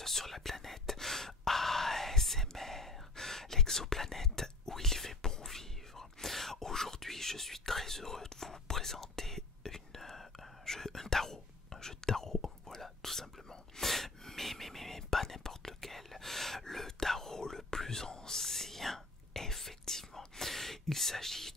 danse sur la planète ASMR, l'exoplanète où il fait bon vivre. Aujourd'hui, je suis très heureux de vous présenter un jeu de tarot, voilà, tout simplement. Mais pas n'importe lequel. Le tarot le plus ancien, effectivement. Il s'agit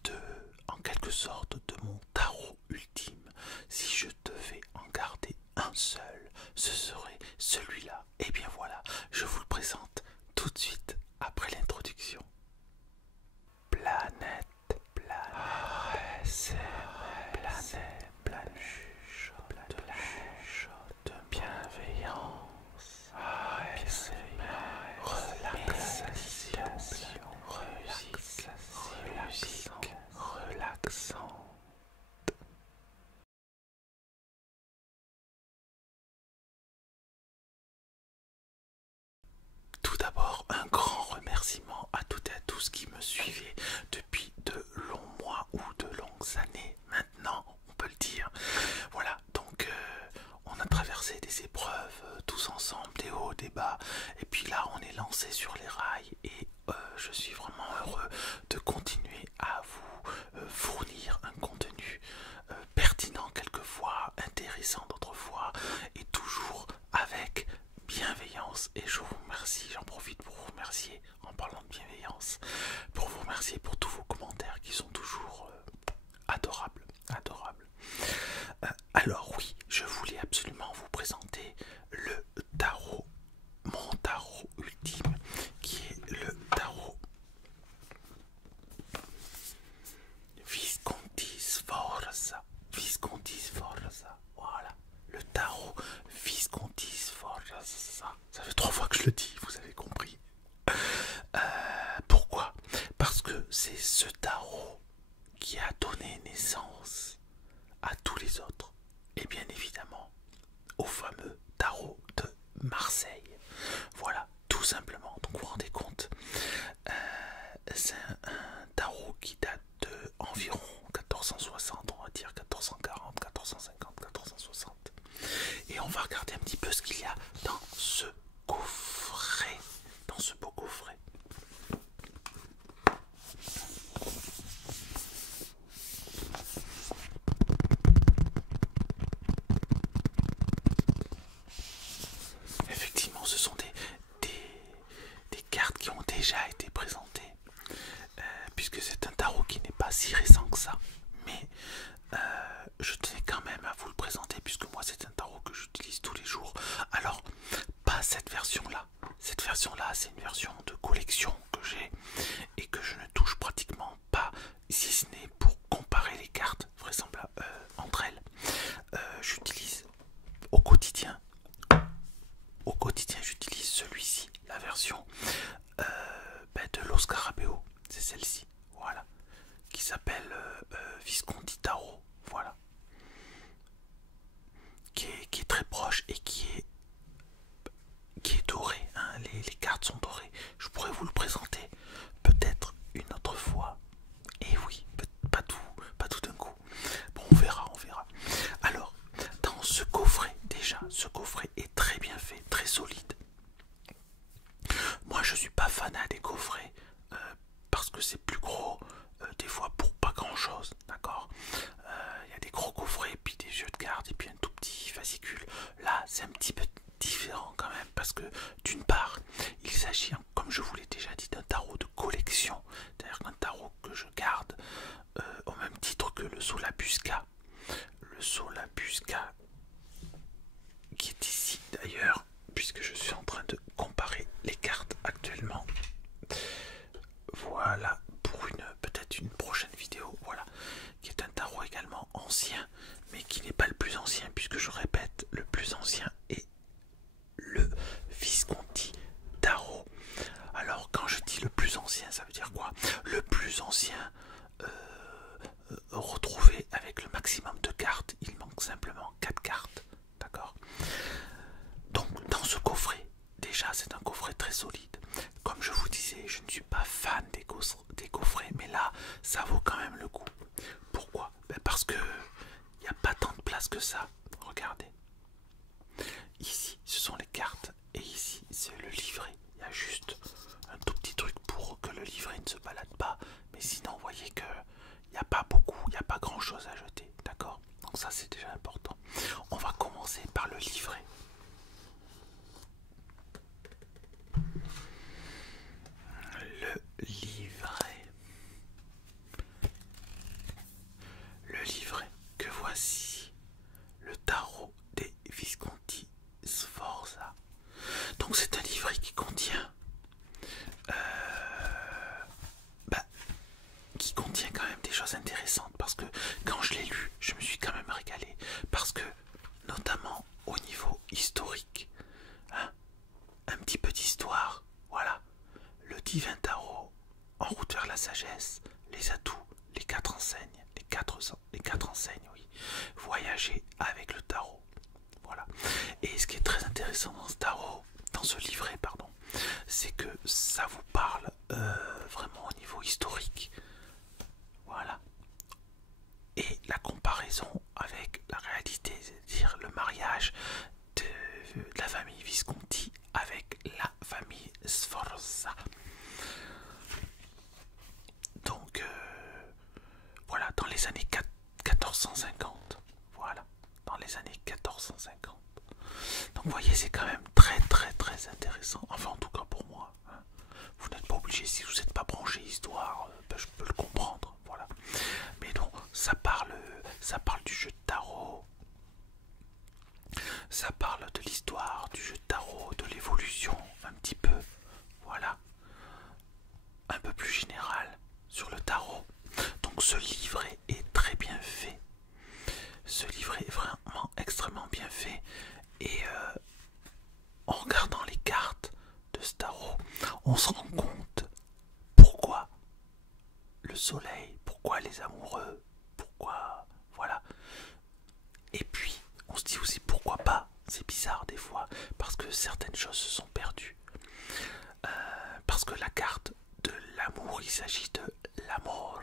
en quelque sorte, de mon tarot ultime. Si je devais en garder un seul, ce serait celui-là. Et bien voilà, je vous le présente tout de suite après l'introduction. Planète, planète, chuchote de bienveillance, relaxation, musique relaxante. Tout d'abord, un grand remerciement à toutes et à tous qui me suivaient depuis de longs mois ou de longues années maintenant, on peut le dire. Voilà, donc on a traversé des épreuves tous ensemble, des hauts, des bas, et puis là on est lancé sur les rails et je suis vraiment heureux de continuer à vous fournir un contenu pertinent quelquefois, intéressant d'autres fois, et toujours avec bienveillance. Et je vous remercie, j'en profite pour vous remercier en parlant de bienveillance, pour vous remercier pour tous vos commentaires qui sont toujours adorables. Alors oui, je voulais absolument vous présenter le tarot, mon tarot ultime, qui est le tarot Visconti Sforza, voilà, le tarot Visconti Sforza. Ça fait 3 fois que je le dis, vous avez compris. Pourquoi? Parce que c'est ce tarot qui a donné naissance à tous les autres, et bien évidemment au fameux tarot de Marseille. Voilà, tout simplement. Donc vous vous rendez compte, c'est un tarot qui date de environ 1460, on va dire 1440, 1450, 1460. Et on va regarder un petit peu ce qu'il y a dans ce coffret, dans ce beau coffret. Effectivement, ce sont des cartes qui ont déjà été présentées, puisque c'est un tarot qui n'est pas si récent que ça, mais je tenais quand même à vous le présenter, puisque moi c'est un tarot que j'utilise tous les jours. Alors, pas cette version-là. Cette version-là, c'est une version de collection que j'ai et que je ne touche pratiquement pas, si ce n'est pour comparer les cartes vraisemblables entre elles. J'utilise au quotidien. J'utilise celui-ci, la version de Lo Scarabeo, c'est celle-ci, voilà, qui s'appelle Visconti Tarot, voilà, qui est très proche et qui est doré, hein. Les cartes sont dorées. Je pourrais vous le présenter peut-être une autre fois, et oui, pas tout d'un coup. Bon, on verra. Alors, dans ce coffret, déjà, ce coffret est très bien fait, très solide. Moi, je suis pas fanat des coffrets parce que c'est plus gros, des fois pour pas grand chose, d'accord. Il y a des gros coffrets, puis des jeux de cartes, et puis un tout petit fascicule. Là, c'est un petit peu différent quand même, parce que d'une part, il s'agit, comme je vous l'ai déjà dit, d'un tarot de collection, c'est-à-dire qu'un tarot que je garde au même titre que le Solabusca. Le Solabusca, qui est ici d'ailleurs, puisque je suis en train de comparer les cartes actuellement. Voilà, pour peut-être une prochaine vidéo, voilà, qui est un tarot également ancien, mais qui n'est pas le plus ancien, puisque je répète, le plus ancien est le Visconti Tarot. Alors quand je dis le plus ancien, ça veut dire quoi? Le plus ancien retrouvé avec le maximum de cartes. Il manque simplement 4 cartes, d'accord. Donc dans ce coffret, déjà c'est un coffret très solide. Comme je vous disais, je ne suis pas fan des coffrets, mais là ça vaut quand même le coup. Pourquoi? Parce que il n'y a pas tant de place que ça. Regardez, ici ce sont les cartes Et ici, c'est le livret. Il y a juste un tout petit truc pour que le livret ne se balade pas. Mais sinon, vous voyez que il n'y a pas beaucoup, il n'y a pas grand chose à jeter. D'accord? Donc ça, c'est déjà important. On va commencer par le livret. Le livret. Le livret que voici. Le tarot des Visconti Sforza. Donc c'est un livret qui contient qui contient quand même des choses intéressantes, parce que quand je l'ai lu, je me suis quand même régalé, parce que notamment au niveau historique, hein, un petit peu d'histoire, voilà, le divin tarot, en route vers la sagesse, les atouts, les quatre enseignes, les quatre enseignes, oui, voyager avec le tarot, voilà. Et ce qui est très intéressant dans ce tarot, dans ce livret, pardon, c'est que ça vous parle vraiment au niveau historique, voilà. Et la comparaison avec la réalité, c'est-à-dire le mariage de la famille Visconti avec la famille Sforza. Donc, voilà, dans les années 1450. Voilà, dans les années 1450. Donc, vous voyez, c'est quand même très, très, très intéressant. Enfin, en tout cas pour moi. Hein. Vous n'êtes pas obligé, si vous n'êtes pas branché histoire, ben, je peux le comprendre. Voilà. Mais non, ça parle du jeu de tarot. Ça parle de l'histoire du jeu de tarot, de l'évolution, un petit peu. Voilà. Un peu plus général sur le tarot. Donc ce livret est très bien fait. Ce livret est vraiment extrêmement bien fait. Et en regardant les cartes de ce tarot, on se rend compte pourquoi le soleil, pourquoi les amoureux, pourquoi... Voilà. Et puis, on se dit aussi pourquoi pas. C'est bizarre des fois, parce que certaines choses se sont perdues. Parce que la carte de l'amour, il s'agit de l'amour.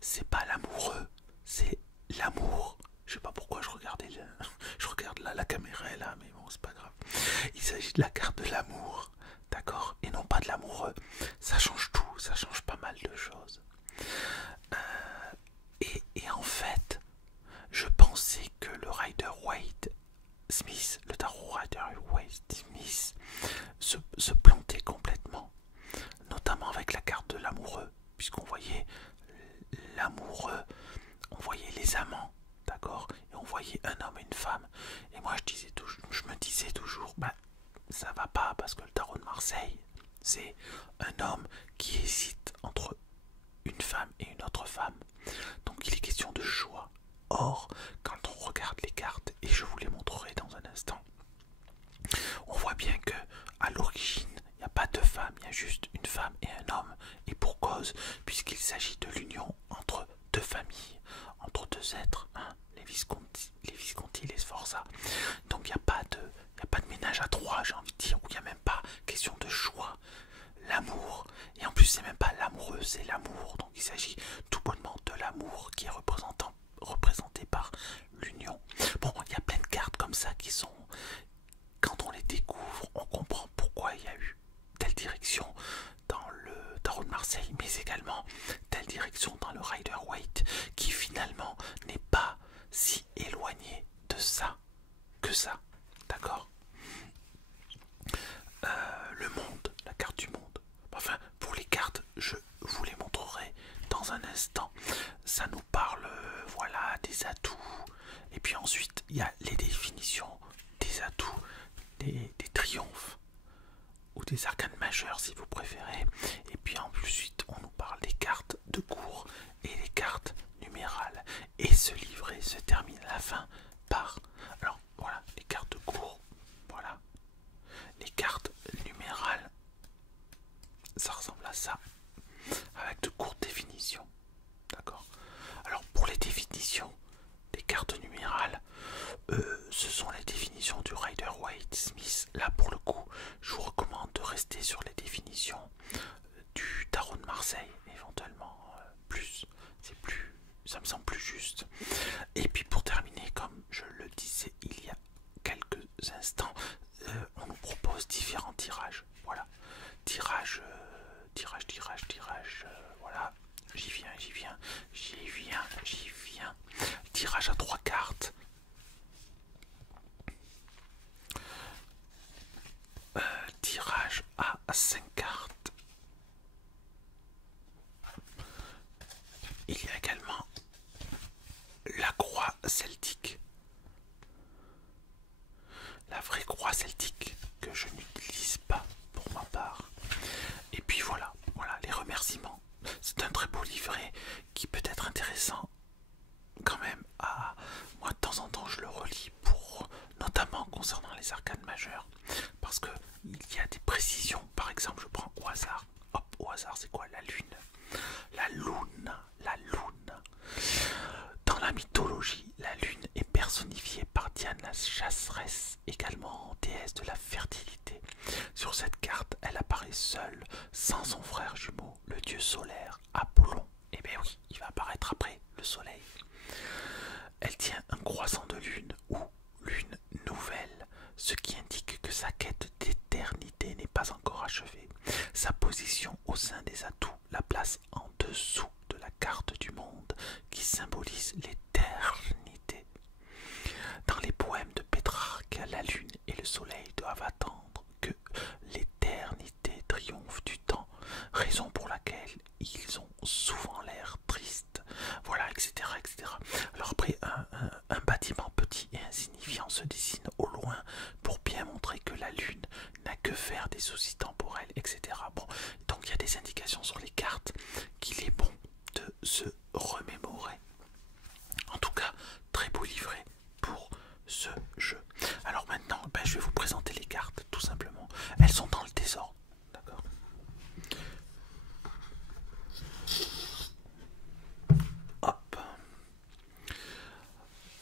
C'est pas l'amoureux, c'est l'amour. Je sais pas pourquoi je regardais je regarde là, la caméra est là, mais bon, c'est pas grave. Il s'agit de la carte de l'amour, d'accord? Et non pas de l'amoureux. Ça change tout, ça change pas mal de choses. Et en fait, je pensais que le Rider-Waite Smith, le tarot Rider-Waite Smith, se plantait complètement, notamment avec la carte de l'amoureux, puisqu'on voyait l'amoureux, on voyait les amants, d'accord, et on voyait un homme et une femme. Et moi je me disais toujours, bah ça va pas, parce que le tarot de Marseille, c'est un homme qui hésite entre une femme et une autre femme. Donc il est question de choix. Or, quand on regarde les cartes, et je vous les montrerai dans un instant, on voit bien que à l'origine, il n'y a pas deux femmes, il y a juste une femme et un homme. Et pour cause, puisqu'il s'agit de l'union entre deux familles, entre deux êtres, hein, les Visconti, les Sforza. Donc il n'y a pas de ménage à trois, j'ai envie de dire, où il n'y a même pas question de choix. L'amour, et en plus c'est même pas l'amoureux, c'est l'amour. Donc il s'agit tout bonnement de l'amour qui est représenté par l'union. Bon, il y a plein de cartes comme ça qui sont, quand on les découvre, on comprend pourquoi il y a eu telle direction dans le tarot de Marseille, mais également telle direction dans le Rider-Waite, qui finalement n'est pas si éloigné de ça que ça, d'accord? Le monde, la carte du monde. Enfin, pour les cartes, je vous les montrerai dans un instant. Ça nous parle, voilà, des atouts. Et puis ensuite, il y a les définitions des atouts, des triomphes, ou des arcanes majeurs si vous préférez. Et puis ensuite, on nous parle des cartes de cours et des cartes numérales. Et ce livret se termine à la fin par... Alors, voilà, les cartes de cours, voilà. Les cartes numérales, ça ressemble à ça, avec de courtes définitions, d'accord. Alors pour les définitions des cartes numérales, ce sont les définitions du Rider-Waite Smith. Là pour le coup, je vous recommande de rester sur les définitions du tarot de Marseille, éventuellement plus, ça me semble plus juste. Et puis pour terminer, comme je le disais il y a quelques instants, on nous propose propose différents tirages. Voilà. Tirage, voilà. J'y viens. Tirage à 3 cartes. Tirage à 5 cartes. Il y a également la croix celtique. La vraie croix celtique que je n'utilise pas pour ma part. Et puis voilà, les remerciements. C'est un très beau livret qui peut être intéressant quand même. Moi de temps en temps je le relis pour notamment concernant les arcanes majeures parce que il y a des précisions. Par exemple, je prends au hasard. Hop, au hasard, c'est quoi? La lune. La lune. Dans la mythologie, la lune est personnifiée par Diane la chasseresse, également déesse de la fertilité. Sur cette carte, elle apparaît seule, sans son frère jumeau, le dieu solaire, Apollon. Et bien oui, il va apparaître après le soleil. Elle tient un croissant de lune ou lune nouvelle, ce qui indique que sa quête d'éternité n'est pas encore achevée. Sa position au sein des atouts la place en dessous de la carte du monde qui symbolise l'éternité. Dans les poèmes de Pétrarque, la lune et le soleil doivent attendre que l'éternité triomphe du temps, raison pour laquelle ils ont souvent l'air tristes. Voilà, etc. Alors après, un bâtiment petit et insignifiant se dessine au loin pour bien montrer que la lune n'a que faire des soucis temporels, etc. Bon, donc il y a des indications sur les cartes qu'il est bon de se remémorer. En tout cas, très beau livret pour ce jeu. Alors maintenant, je vais vous présenter les cartes, tout simplement. Elles sont dans le désordre, d'accord? Hop.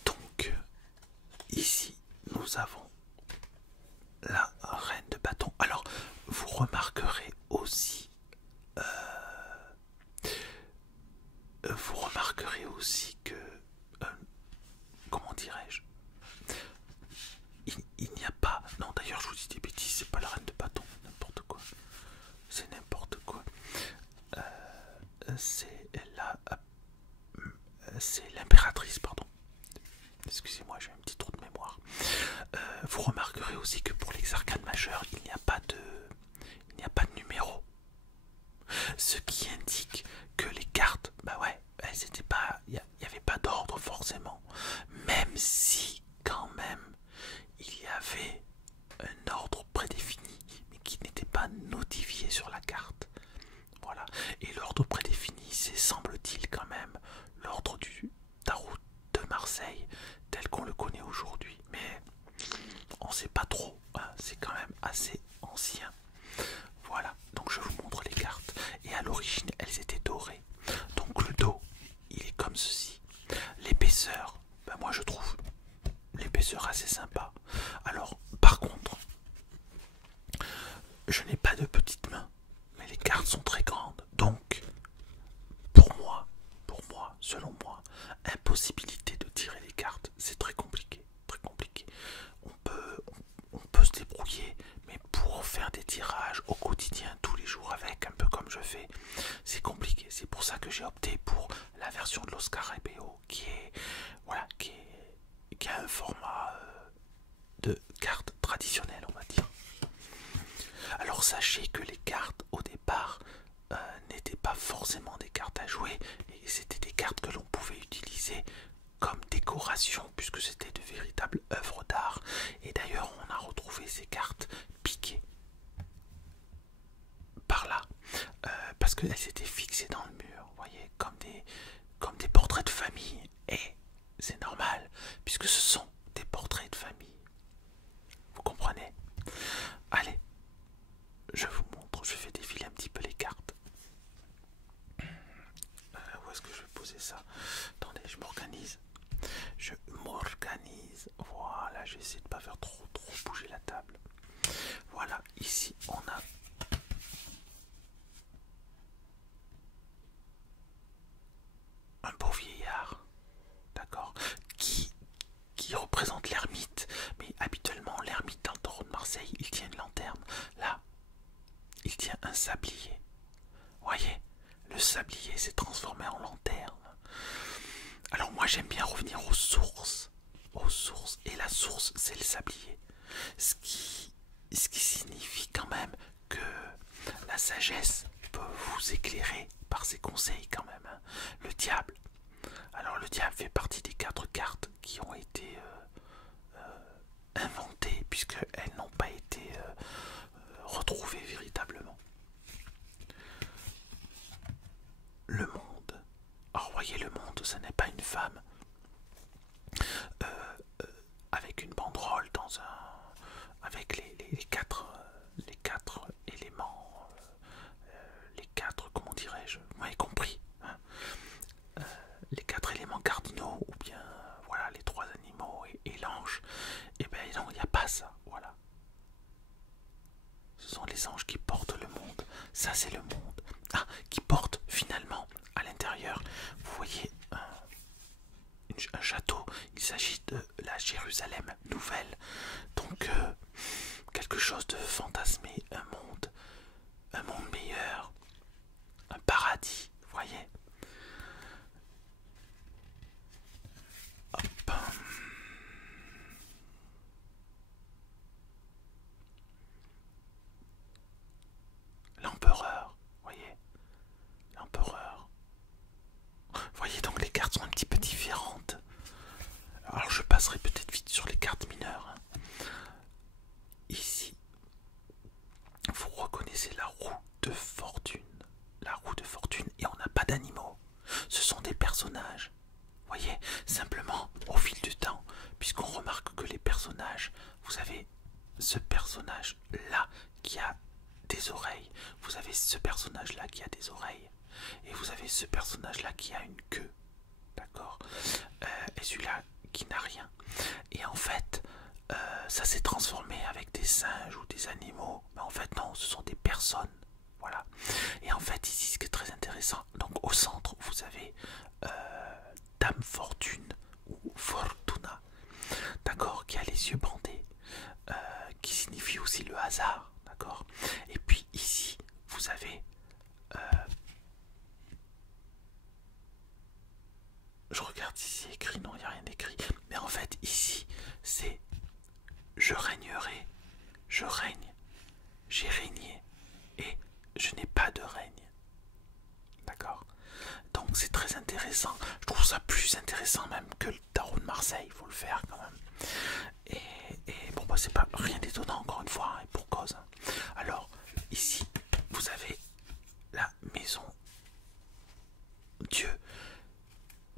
Donc, ici, nous avons la reine de bâton. Alors, vous remarquerez aussi que comment dirais-je, il n'y a pas, non d'ailleurs je vous dis des bêtises, c'est pas la reine de bâton, n'importe quoi, c'est n'importe quoi, c'est l'impératrice, pardon, excusez-moi, j'ai un petit trou de mémoire. Vous remarquerez aussi que pour les arcanes majeures, il n'y a pas de numéro, ce qui indique que les cartes, elles étaient pas, il n'y avait pas d'ordre forcément, même si quand même il y avait un ordre prédéfini, mais qui n'était pas notifié sur la carte. Voilà. Et l'ordre prédéfini, c'est, semble-t-il, quand même l'ordre du tarot de Marseille tel qu'on le connaît aujourd'hui. Mais on ne sait pas trop, hein, c'est quand même assez ancien. Voilà, donc je vous montre les cartes. Et à l'origine, elles étaient dorées. Donc le dos, il est comme ceci. L'épaisseur, moi je trouve l'épaisseur assez sympa. Alors, par contre, je n'ai pas de petites mains, mais les cartes sont très grandes. Donc, pour moi, selon moi, impossibilité de tirer les cartes. C'est très compliqué, très compliqué. On peut se débrouiller, mais pour faire des tirages au quotidien, tous les jours avec, un peu comme je fais, c'est compliqué. C'est pour ça que j'ai opté pour la version de l'Oscar EBO, qui a un format de carte traditionnelle, on va dire. Alors sachez que les cartes au départ n'étaient pas forcément des cartes à jouer, et c'était des cartes que l'on pouvait utiliser comme décoration, puisque c'était de véritables œuvres d'art. Et d'ailleurs on a retrouvé ces cartes piquées par là, parce qu'elles étaient fixées dans le mur, vous voyez, comme des portraits de famille. Et c'est normal, puisque ce sont des portraits de famille. Vous comprenez? Allez, je vous montre, je fais défiler un petit peu les cartes. Où est-ce que je vais poser ça? Attendez, je m'organise. Voilà, je vais essayer de ne pas faire trop bouger la table. Voilà, ici on a un beau vieillard, d'accord, qui représente l'ermite. Mais habituellement, l'ermite dans le Taureau de Marseille, il tient une lanterne. sablier. Voyez, le sablier s'est transformé en lanterne. Alors moi j'aime bien revenir aux sources. Et la source c'est le sablier. Ce qui signifie quand même que la sagesse peut vous éclairer par ses conseils quand même. Hein. Le diable. Alors le diable fait partie des 4 cartes qui ont été inventées puisqu'elles n'ont pas été retrouvées véritablement. Le monde. Alors voyez, le monde, ce n'est pas une femme avec une banderole dans un, avec les quatre éléments, les 4, comment dirais-je, vous m'avez compris, hein, les 4 éléments cardinaux ou bien voilà les 3 animaux et l'ange. Et ben non, il n'y a pas ça, voilà. Ce sont les anges qui portent le monde. Ça c'est le monde. Ah, qui portent finalement à l'intérieur. Vous voyez un château. Il s'agit de la Jérusalem nouvelle. Donc quelque chose de fantasmé, un monde meilleur, un paradis. Vous voyez. Hop. L'empereur, voyez, l'empereur. Voyez, donc les cartes sont un petit peu différentes. Alors je passerai peut-être vite sur les cartes mineures. Ici, vous reconnaissez la roue de fortune. La roue de fortune, et on n'a pas d'animaux. Ce sont des personnages. Voyez, simplement au fil du temps, puisqu'on remarque que les personnages, vous avez ce personnage là qui a des oreilles, vous avez ce personnage là qui a des oreilles, et vous avez ce personnage là qui a une queue, d'accord, et celui-là qui n'a rien. Et en fait, ça s'est transformé avec des singes ou des animaux, mais en fait non, ce sont des personnes, voilà. Et en fait ici, ce qui est très intéressant, donc au centre vous avez Dame Fortune ou Fortuna, d'accord, qui a les yeux bandés, qui signifie aussi le hasard, d'accord. Et puis ici vous avez je regarde ici écrit, non il n'y a rien écrit, mais en fait ici c'est je régnerai, je règne, j'ai régné et je n'ai pas de règne, d'accord. Donc c'est très intéressant, je trouve ça plus intéressant même que le tarot de Marseille, il faut le faire quand même. Et bon bah c'est pas rien d'étonnant encore une fois, hein, et pour cause. Hein. Alors ici vous avez la maison Dieu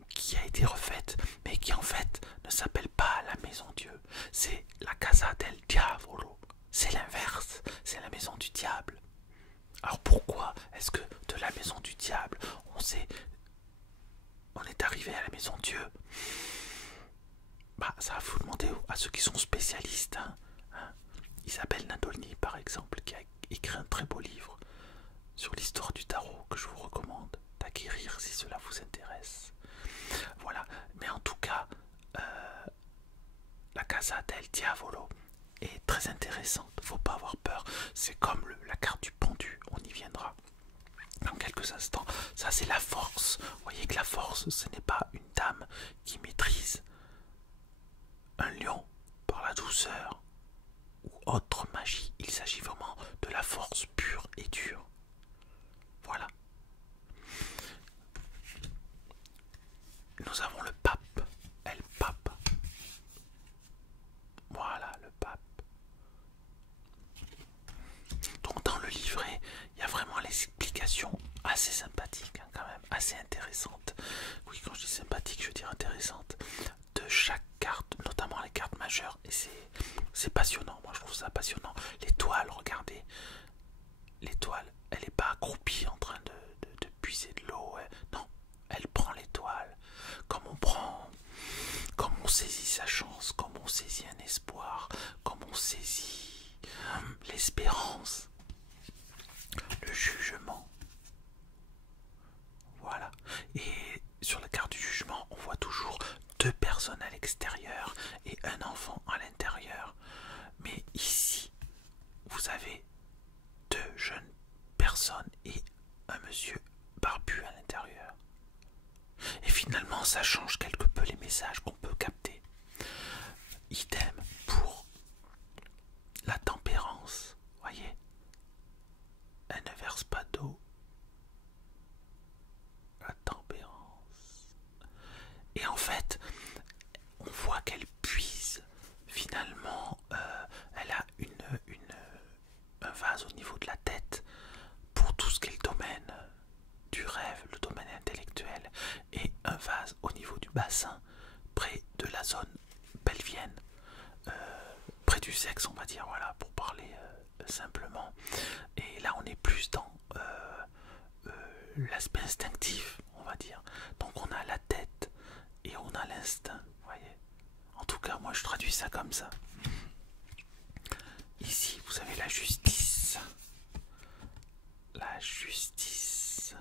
qui a été refaite, mais qui en fait ne s'appelle pas la maison Dieu, c'est la Casa del Diavolo, c'est l'inverse, c'est la maison du diable. Alors pourquoi est-ce que de la maison du diable on est arrivé à la maison Dieu? Bah ça va vous demander à ceux qui sont spécialistes, hein. Isabelle Nadolny par exemple, qui a écrit un très beau livre sur l'histoire du tarot que je vous recommande d'acquérir si cela vous intéresse. Voilà, mais en tout cas, la Casa del Diavolo est très intéressante, faut pas avoir peur. C'est comme la carte du pendu, on y viendra dans quelques instants. Ça c'est la force. Vous voyez que la force, ce n'est pas une dame qui maîtrise un lion par la douceur ou autre magie. Il s'agit vraiment de la force pure et dure. Voilà. Nous avons le pape, El Pape. Voilà, le pape. Donc dans le livret, il y a vraiment les explications assez sympathiques, hein, quand même, assez intéressantes. Oui, quand je dis sympathique, je veux dire intéressante. De chaque carte, notamment les cartes majeures. Et c'est passionnant, moi je trouve ça passionnant. L'étoile, regardez. L'étoile, elle n'est pas accroupie en train de puiser de l'eau. Non, elle prend l'étoile. Comme on saisit sa chance, comme on saisit un espoir, comme on saisit l'espérance, le jugement. Voilà. Et sur la carte du jugement, on voit toujours 2 personnes à l'extérieur et un enfant à l'intérieur. Mais ici, vous avez 2 jeunes personnes ça change quelque peu les messages qu'on peut capter. Idem pour la tempérance, voyez, elle ne verse pas d'eau. La tempérance. Et en fait, on voit qu'elle puise. Finalement, elle a un vase au niveau de la tête pour tout ce qui est le domaine du rêve, le domaine intellectuel, et un vase au niveau du bassin, près de la zone pelvienne, près du sexe, on va dire, voilà, pour parler simplement. Et là, on est plus dans l'aspect instinctif, on va dire. Donc, on a la tête et on a l'instinct, voyez. En tout cas, moi, je traduis ça comme ça. Ici, vous avez la justice. La justice.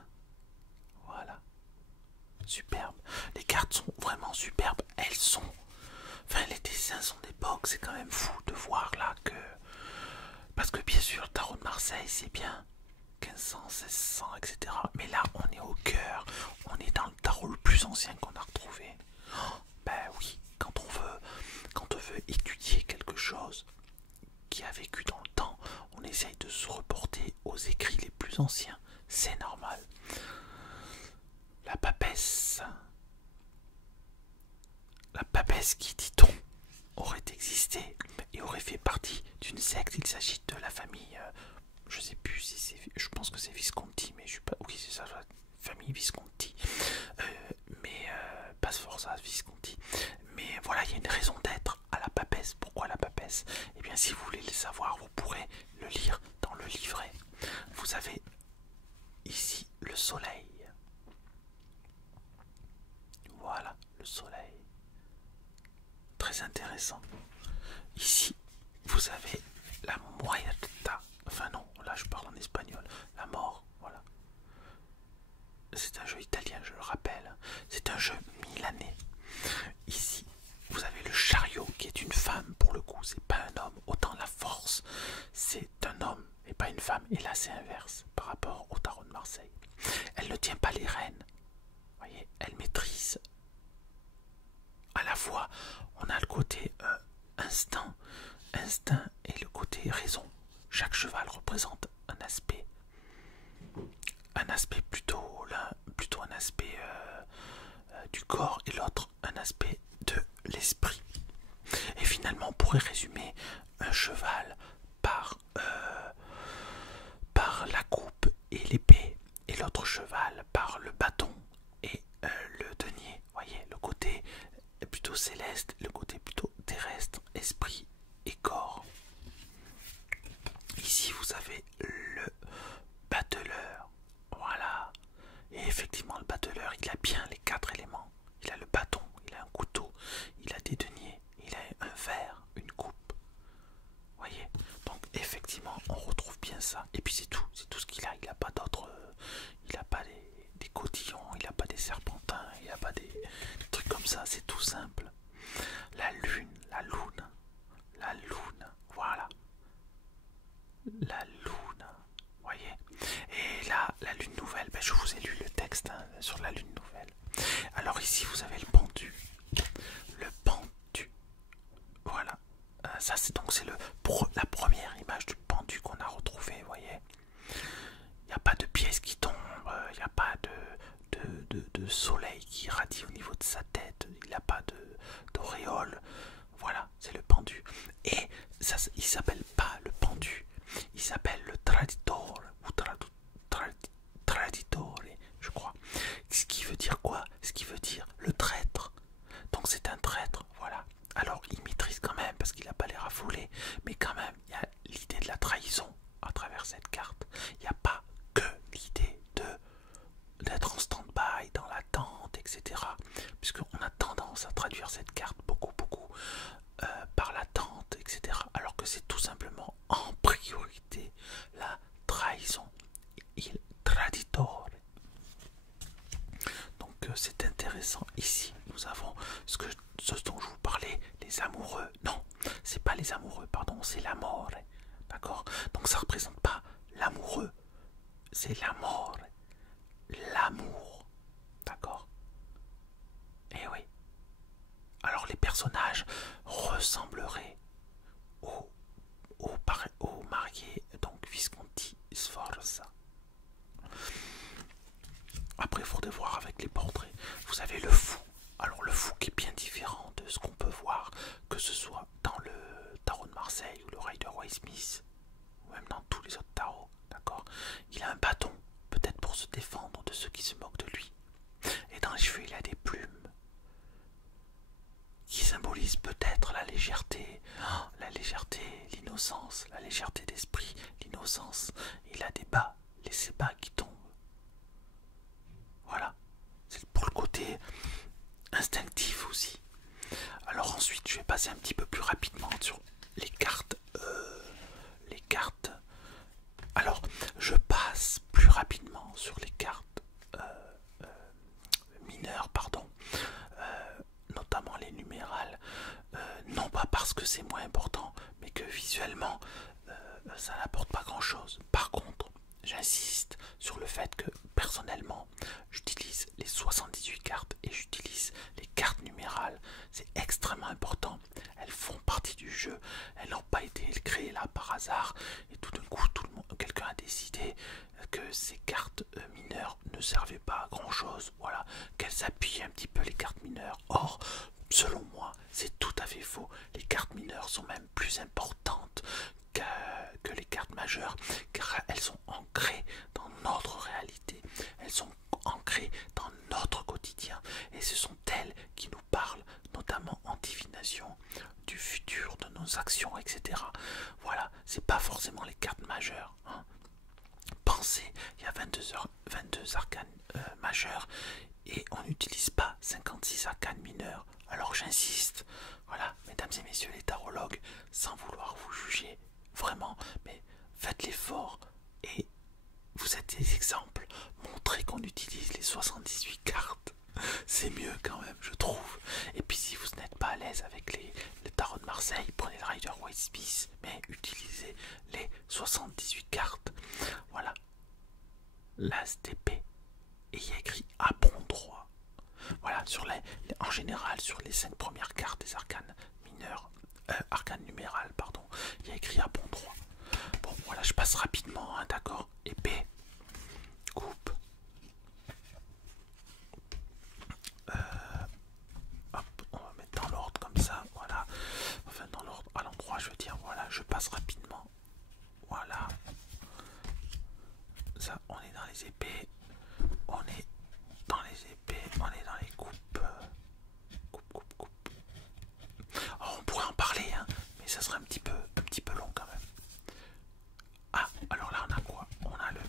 Voilà. Superbe. Les cartes sont vraiment superbes. Elles sont... Enfin, les dessins sont d'époque. C'est quand même fou de voir là que... Parce que bien sûr, le tarot de Marseille, c'est bien. 1500, 1600, etc. Mais là, on est au cœur. On est dans le tarot le plus ancien qu'on a retrouvé. Oh, ben oui, quand on veut étudier quelque chose qui a vécu dans le temps, on essaye de se reporter aux écrits les plus anciens. C'est normal. La papesse. La papesse qui, dit-on, aurait existé et aurait fait partie d'une secte. Il s'agit de la famille, je sais plus si c'est, je pense que c'est Visconti, mais je suis pas, oui c'est ça, famille Visconti, pas Sforza, Visconti. Mais voilà, il y a une raison d'être à la papesse. Pourquoi la papesse? Eh bien, si vous voulez le savoir, vous pourrez le lire dans le livret. Vous avez ici le soleil. Voilà, le soleil. Très intéressant. Ici, vous avez la muerta. Enfin non, là je parle en espagnol. La mort, voilà. C'est un jeu italien, je le rappelle. C'est un jeu milanais. Ici, vous avez le chariot qui est une femme pour le coup. C'est pas un homme. Autant la force, c'est un homme et pas une femme. Et là, c'est inverse par rapport au tarot de Marseille. Elle ne tient pas les rênes. Vous voyez, elle maîtrise. À la fois, on a le côté instinct et le côté raison. Chaque cheval représente un aspect plutôt un aspect du corps et l'autre un aspect de l'esprit. Et finalement, on pourrait résumer un cheval par la coupe et l'épée, et l'autre cheval par le bâton et le denier. Voyez, le côté plutôt céleste, le côté plutôt terrestre, esprit et corps. Ici, vous avez le battleur. Voilà. Et effectivement, le battleur, il a bien les 4 éléments. Il a le bâton, il a un couteau, il a des deniers, il a un verre, une coupe. Voyez. Donc, effectivement, on retrouve bien ça. Et puis, c'est tout ce qu'il a. Il n'a pas d'autres. Il n'a pas des cotillons, il n'a pas des serpentins, il n'a pas des trucs comme ça. C'est tout simple. La lune, voilà. La lune, voyez. Et là, la lune nouvelle, ben, je vous ai lu le texte sur la lune nouvelle. Alors ici, vous avez le pendu. Le pendu. Voilà. Ça, c'est donc la première image du pendu qu'on a retrouvé, voyez. Il n'y a pas de pièce qui tombe, il n'y a pas de soleil qui irradie au niveau de sa tête, il n'a pas d'auréole. Voilà, c'est le pendu. Et ça, il s'appelle pas le pendu, il s'appelle le traditore ou traditore, je crois. Ce qui veut dire quoi? Ce qui veut dire le traître. Donc c'est un traître, voilà. Alors il maîtrise quand même parce qu'il n'a pas l'air affolé, mais quand même il y a l'idée de la trahison à travers cette carte. Il n'y a pas que l'idée d'être en stand-by, dans l'attente, etc. Puisqu'on a tendance à traduire cette carte beaucoup par l'attente, etc. Alors que c'est tout simplement en priorité la trahison, il traditore. Donc c'est intéressant. Ici nous avons ce dont je vous parlais, les amoureux. Non, c'est pas les amoureux, pardon, c'est la mort. D'accord? Donc ça représente pas l'amoureux, c'est la mort, l'amour. D'accord? les personnages ressembleraient au, au marié, donc Visconti Sforza. Après, il faudrait voir avec les portraits. Vous avez le fou. Alors le fou qui est bien différent de ce qu'on peut voir, que ce soit dans le tarot de Marseille ou le Rider-Waite-Smith, ou même dans tous les autres tarots, d'accord. Il a un bâton, peut-être pour se défendre de ceux qui se moquent de lui. Et dans les cheveux, il a des plumes qui symbolisent peut-être la légèreté, l'innocence, la légèreté d'esprit, l'innocence. Il a des bas, ces bas qui tombent. Voilà, c'est pour le côté instinctif aussi. Alors ensuite, je vais passer un petit peu plus rapidement sur les cartes. Alors, je passe plus rapidement sur les cartes mineures, pardon, notamment les numérales. Non pas parce que c'est moins important, mais que visuellement, ça n'apporte pas grand-chose. Par contre, j'insiste sur le fait que personnellement, j'utilise les 78 cartes et j'utilise les cartes numérales. C'est extrêmement important. Elles font partie du jeu. Elles n'ont pas été créées là par hasard. Et tout d'un coup, quelqu'un a décidé que ces cartes mineures ne servaient pas à grand chose. Voilà, qu'elles appuient un petit peu les cartes mineures. Or, selon moi, c'est tout à fait faux. Les cartes mineures sont même plus importantes que les cartes majeures, car elles sont ancrées dans notre réalité, elles sont ancrées dans notre quotidien, et ce sont elles qui nous parlent, notamment en divination, du futur, de nos actions, etc. Voilà, c'est pas forcément les cartes majeures, hein. Pensez, il y a 22 arcanes majeurs, et on n'utilise pas 56 arcanes mineurs. Alors j'insiste, voilà, mesdames et messieurs les tarologues, sans vouloir vous juger, vraiment, mais faites l'effort et vous êtes des exemples. Montrez qu'on utilise les 78 cartes. C'est mieux quand même, je trouve. Et puis si vous n'êtes pas à l'aise avec les tarots de Marseille, prenez le Rider-Waite-Smith, mais utilisez les 78 cartes. Voilà. L'as d'épée. Et il y a écrit à bon droit. Voilà, en général, sur les 5 premières cartes des arcanes mineurs, arcanes numérales, pardon, il y a écrit à bon droit. Bon, voilà, je passe rapidement, hein, d'accord. Épée, coupe. Hop, on va mettre dans l'ordre comme ça, voilà. Enfin, dans l'ordre, à l'endroit, je veux dire, voilà, je passe rapidement. Voilà. Ça, on est dans les épées. On est dans les épées, on est dans les coupes. Coupe. Alors, on pourrait en parler, hein, mais ça serait un petit peu long quand même. Ah, alors là on a quoi? On a le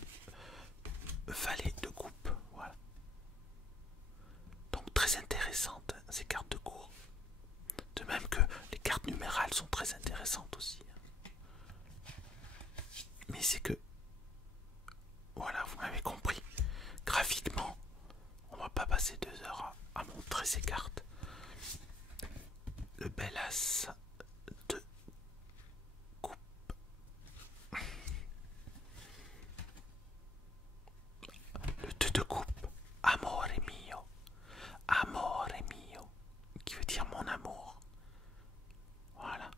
valet de coupe, voilà. Donc très intéressantes ces cartes de cour. De même que les cartes numérales sont très intéressantes aussi. Mais c'est que, voilà, vous m'avez compris. Graphiquement, on va pas passer 2 heures à montrer ces cartes. Le bel as de coupe. Le 2 de coupe. Amore mio. Amore mio. Qui veut dire mon amour. Voilà.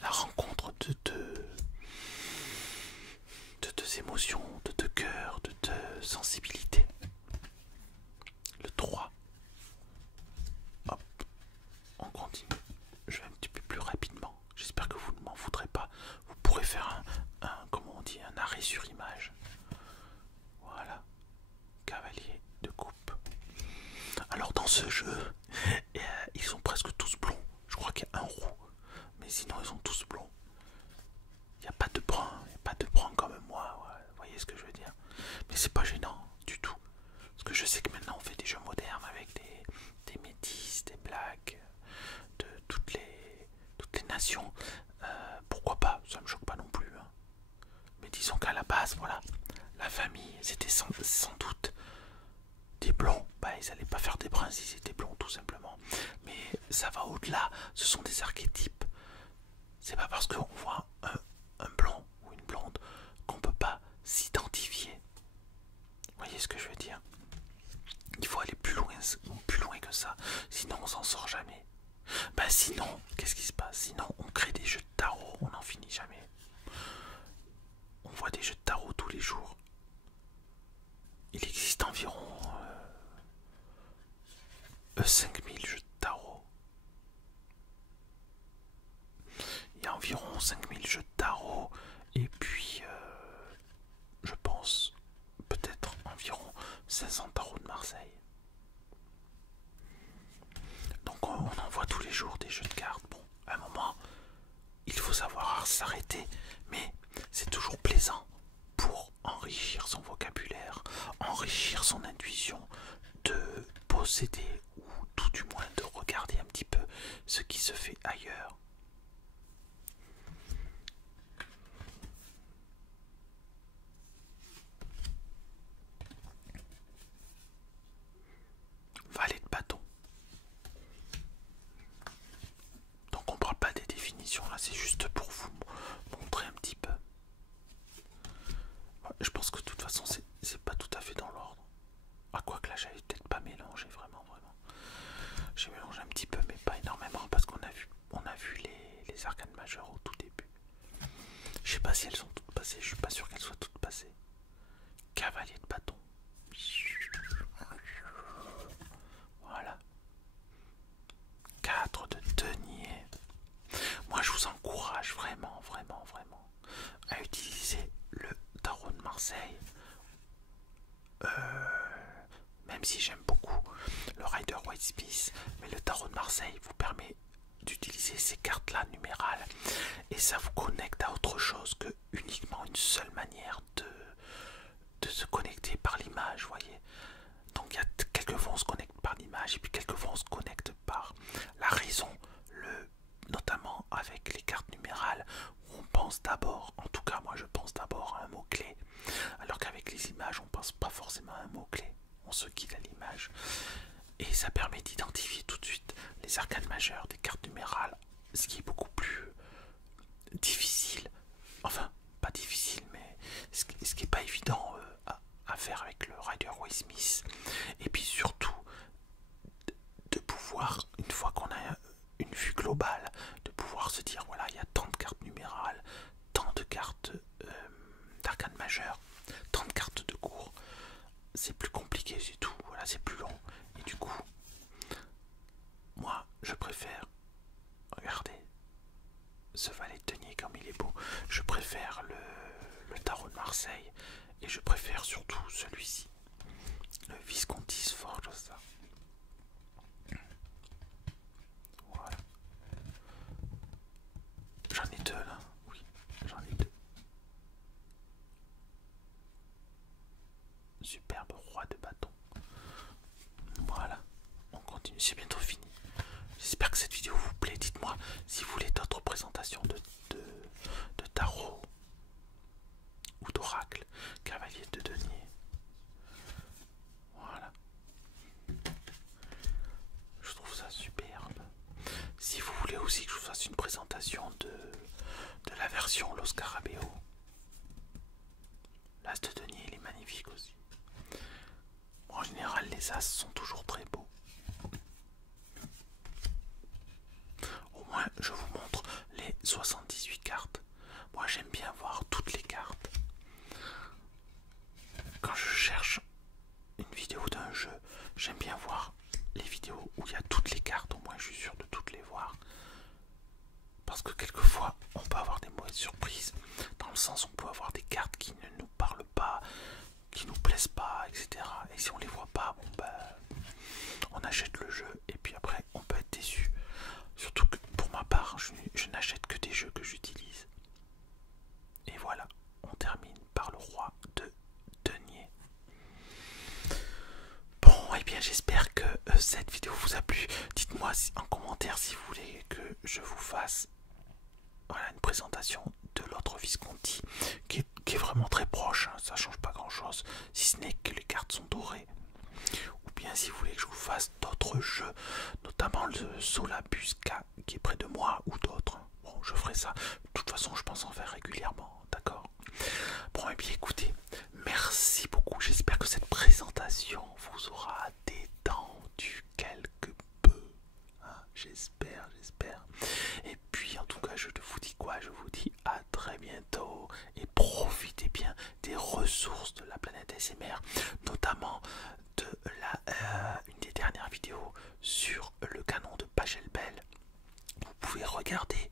La rencontre de deux émotions, de deux cœurs, de deux sensibilités. Le 3. Hop. On continue. Je vais un petit peu plus rapidement. J'espère que vous ne m'en voudrez pas. Vous pourrez faire comment on dit, un arrêt sur image. Voilà. Cavalier de coupe. Alors dans ce jeu, ils sont presque tous blonds. Je crois qu'il y a un roux. Mais sinon ils sont tous blonds. Il n'y a pas de brun. Il n'y a pas de brun comme moi. Ouais, vous voyez ce que je veux dire. Mais c'est pas gênant du tout. Parce que je sais que maintenant on fait des jeux modernes avec des métis, des blacks, de toutes les nations. Pourquoi pas, ça me choque pas non plus, hein. Mais disons qu'à la base, voilà, la famille, c'était sans doute des blonds. Bah, ils allaient pas faire des bruns s'ils étaient blonds, tout simplement. Mais ça va au-delà, ce sont des archétypes. C'est pas parce qu'on voit un blond ou une blonde qu'on peut pas s'identifier. Vous voyez ce que je veux dire? Il faut aller plus loin que ça, sinon on s'en sort jamais. environ 5000 jeux de tarot, et puis je pense peut-être environ 500 tarots de Marseille. Donc on envoie tous les jours des jeux de cartes. Bon, à un moment, il faut savoir s'arrêter, mais c'est toujours plaisant pour enrichir son vocabulaire, enrichir son intuition, de posséder ou tout du moins de regarder un petit peu ce qui se fait ailleurs. Valet de bâton. Donc on parle pas des définitions là, c'est juste pour vous montrer un petit peu. Je pense que de toute façon c'est pas tout à fait dans l'ordre. À quoi que là j'avais peut-être pas mélangé vraiment. J'ai mélangé un petit peu mais pas énormément parce qu'on a vu les arcanes majeures au tout début. Je sais pas si elles sont toutes passées, je suis pas sûr qu'elles soient toutes passées. Cavalier de bâton. Voilà. 4 de denier. Moi je vous encourage vraiment à utiliser le tarot de Marseille. Même si j'aime beaucoup le Rider White Smith, mais le tarot de Marseille vous permet d'utiliser ces cartes là numérales et ça vous connecte à autre chose que uniquement une seule manière de se connecter par l'image, voyez. Donc il y a quelquefois on se connecte par l'image et puis quelquefois on se connecte par la raison, notamment avec les cartes numérales où on pense d'abord, en tout cas moi je pense d'abord à un mot-clé, alors qu'avec les images on pense pas forcément à un mot-clé, on se guide à l'image. Et ça permet d'identifier tout de suite les arcanes majeures des cartes numérales, ce qui est beaucoup plus difficile, enfin pas difficile mais ce qui est pas évident à faire avec le Rider Waite Smith. Et puis surtout de pouvoir, une fois qu'on a une vue globale, de pouvoir se dire voilà il y a tant de cartes numérales, tant de cartes d'arcanes majeures, tant de cartes de cours. C'est plus compliqué, c'est tout, voilà, c'est plus long. Et du coup, moi, je préfère, regardez, ce valet de denier comme il est beau, je préfère le tarot de Marseille, et je préfère surtout celui-ci, le Visconti Sforza. Voilà. J'en ai deux là, oui, j'en ai deux. Superbe roi de bâton. Voilà, on continue, c'est bientôt fini. J'espère que cette vidéo vous plaît. Dites-moi si vous voulez d'autres présentations de tarot ou d'oracle, cavalier de denier. Voilà. Je trouve ça superbe. Si vous voulez aussi que je vous fasse une présentation de la version Lo Scarabeo, l'as de denier il est magnifique aussi. En général les as sont toujours très beaux. Au moins je vous montre les 78 cartes. Moi j'aime bien voir toutes les cartes. Quand je cherche une vidéo d'un jeu, j'aime bien voir les vidéos où il y a toutes les cartes, au moins je suis sûr de toutes les voir. Parce que quelquefois on peut avoir des mauvaises surprises, dans le sens où on peut avoir des cartes qui ne nous parlent pas, qui nous plaisent pas, etc. Et si on les voit pas, bon ben, on achète le jeu et puis après on peut être déçu. Surtout que pour ma part, je n'achète que des jeux que j'utilise. Et voilà, on termine par le roi de denier. Bon, et bien j'espère que cette vidéo vous a plu. Dites-moi en commentaire si vous voulez que je vous fasse voilà, une présentation de l'autre Visconti qui est vraiment très proche, hein, ça change pas grand chose, si ce n'est que les cartes sont dorées. Ou bien si vous voulez que je vous fasse d'autres jeux, notamment le Solabusca qui est près de moi ou d'autres. Bon, je ferai ça. De toute façon, je pense en faire régulièrement, d'accord? Bon, et bien écoutez, merci beaucoup. J'espère que cette présentation vous aura détendu quelque peu. Hein, j'espère. Et puis, en tout cas, je vous dis quoi? Je vous dis à très bientôt. Et profitez bien des ressources de la planète SMR, notamment de une des dernières vidéos sur le canon de Pachelbel. Vous pouvez regarder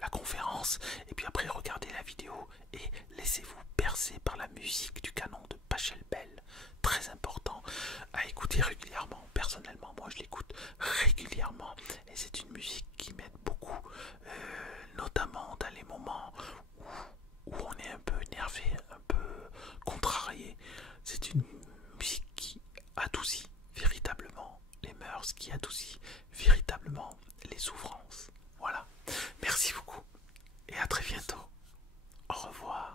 la conférence, et puis après regardez la vidéo et laissez-vous bercer par la musique du canon de Pachelbel. Très important à écouter régulièrement. Personnellement, moi je l'écoute régulièrement et c'est une musique qui m'aide beaucoup, notamment dans les moments où on est un peu énervé, un peu contrarié. C'est une musique qui adoucit véritablement les mœurs, qui adoucit véritablement les souffrances. Voilà. Merci beaucoup et à très bientôt. Au revoir.